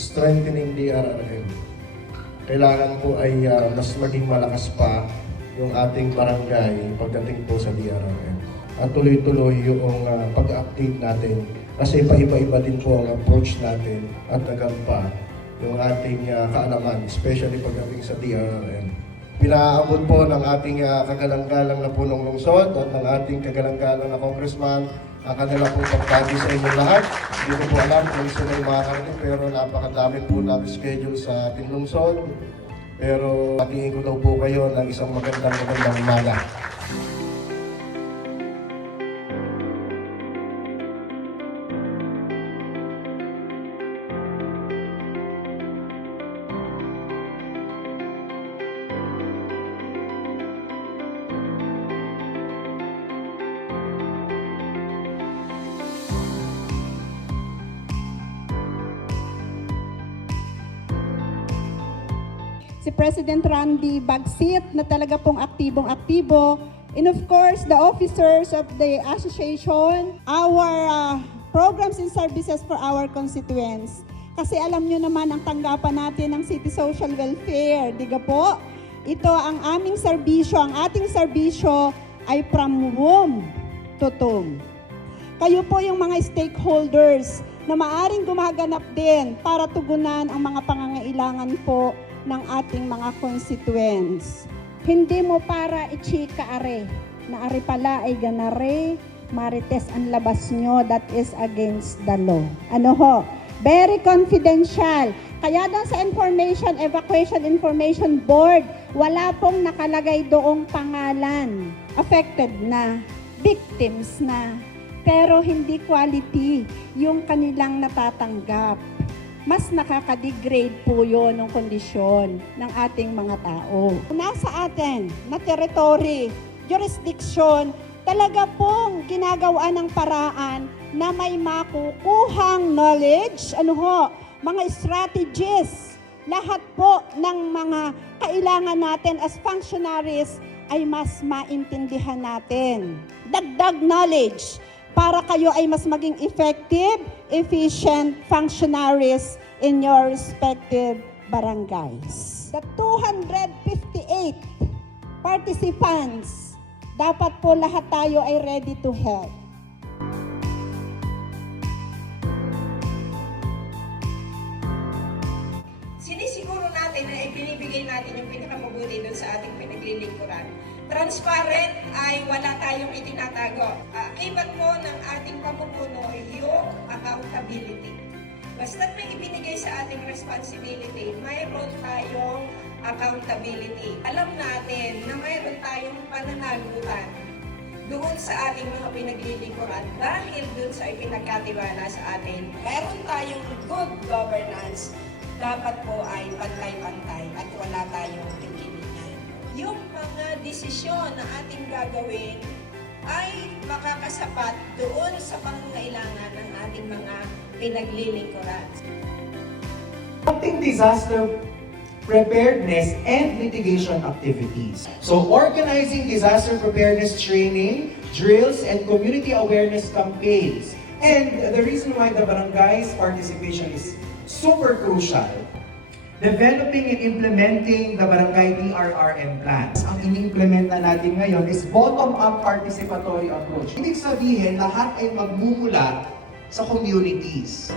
strengthening DRRM. Kailangan po ay mas maging malakas pa yung ating barangay pagdating po sa DRRM. At tuloy-tuloy yung pag-update natin kasi iba-iba din po ang approach natin at agad pa yung ating kaalaman, especially pagdating sa DRRM. Pinaabot po ng ating kagalang-galang na punong lungsod at ng ating kagalang-galang na congressman ang kanila pong pagkati sa inyo lahat. Hindi ko po alam kung sino yung makakarating pero napakadami po natin schedule sa ating lungsod. Pero patingin ko daw po kayo ng isang magandang umaga. Si President Randy Bagsit na talaga pong aktibong-aktibo, and of course the officers of the association, our programs and services for our constituents. Kasi alam nyo naman ang tanggapan natin ng City Social Welfare, di ba po? Ito ang aming serbisyo, ang ating serbisyo ay from womb to tomb. Kayo po yung mga stakeholders na maaring gumaganap din para tugunan ang mga pangangailangan po ng ating mga constituents. Hindi mo para ichika are, na are pala ay ganare, marites ang labas nyo, that is against the law. Ano ho? Very confidential. Kaya doon sa Evacuation Information Board, wala pong nakalagay doong pangalan. Affected na, victims na, pero hindi quality yung kanilang natatanggap. Mas nakaka-degrade po yun ng kondisyon ng ating mga tao. Nasa atin na territory, jurisdiction, talaga pong ginagawa ng paraan na may makukuhang knowledge, mga strategies, lahat po ng mga kailangan natin as functionaries ay mas maintindihan natin. Dagdag knowledge para kayo ay mas maging effective, efficient functionaries in your respective barangays. The 258 participants, dapat po lahat tayo ay ready to help. Sinisiguro natin na ibinibigay natin yung pinakamabuti doon sa ating pinaglilingkuran. Transparent ay wala tayong itinatago. Akibat po ng ating pamumuno ay yung accountability. Basta't may ibinigay sa ating responsibility, mayroon tayong accountability. Alam natin na mayroon tayong pananagutan doon sa ating mga pinaglilingkuran dahil doon sa ipinagkatiwala sa atin. Mayroon tayong good governance. Dapat po ay pantay-pantay at wala tayong tingin-tingin. Yung mga desisyon na ating gagawin ay makakasapat doon sa pangangailangan ng ating mga pinaglilingkuran. Conducting disaster preparedness and mitigation activities. So organizing disaster preparedness training, drills, and community awareness campaigns. And the reason why the barangay's participation is super crucial, developing and implementing the barangay DRRM plans. Ang ini-implement na natin ngayon is bottom-up participatory approach. Ibig sabihin, lahat ay magmumula sa communities.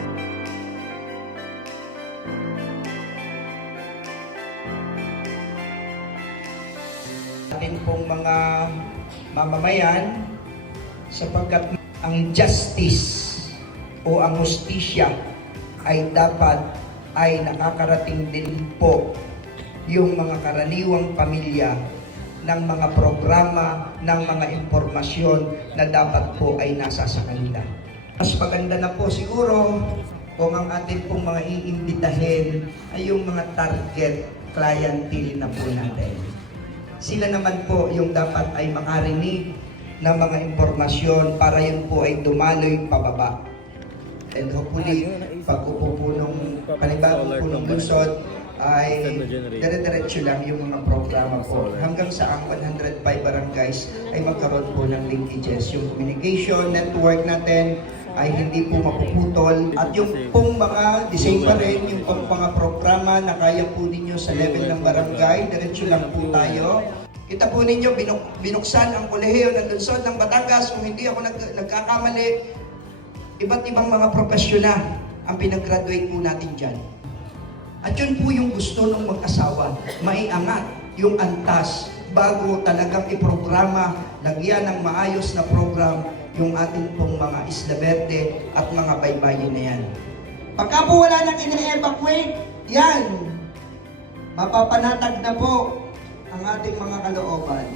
Atin pong mga mamamayan sapagkat ang justice o ang hustisya ay dapat ay nakakarating din po yung mga karaniwang pamilya ng mga programa, ng mga impormasyon na dapat po ay nasa sa kanila. Mas maganda na po siguro kung ang ating pong mga iimbitahin ay yung mga target clientele na po natin. Sila naman po yung dapat ay makarinig ng mga impormasyon para yun po ay dumaloy pababa. And hopefully, pag-upo po nung panibagong punong lungsod, ay dire-diretso lang yung mga programa po. Hanggang sa ang 105 barangays ay magkaroon po ng linkages. Yung communication network natin ay hindi po mapuputol. At yung pong mga, the same pa rin, yung pong mga programa na kaya po ninyo sa level ng barangay, diretso lang po tayo. Kita po ninyo, binuksan ang kolehiyo ng lungsod ng Batangas. Kung hindi ako nagkakamali, iba't ibang mga profesyonal ang pinag-graduate po natin dyan. At yun po yung gusto ng mag-asawa, maiangat yung antas bago talagang iprograma, lagyan ng maayos na program yung ating pong mga Isla Verde at mga baybayin na yan. Pagka po wala nang in-evacuate, yan, mapapanatag na po ang ating mga kalooban.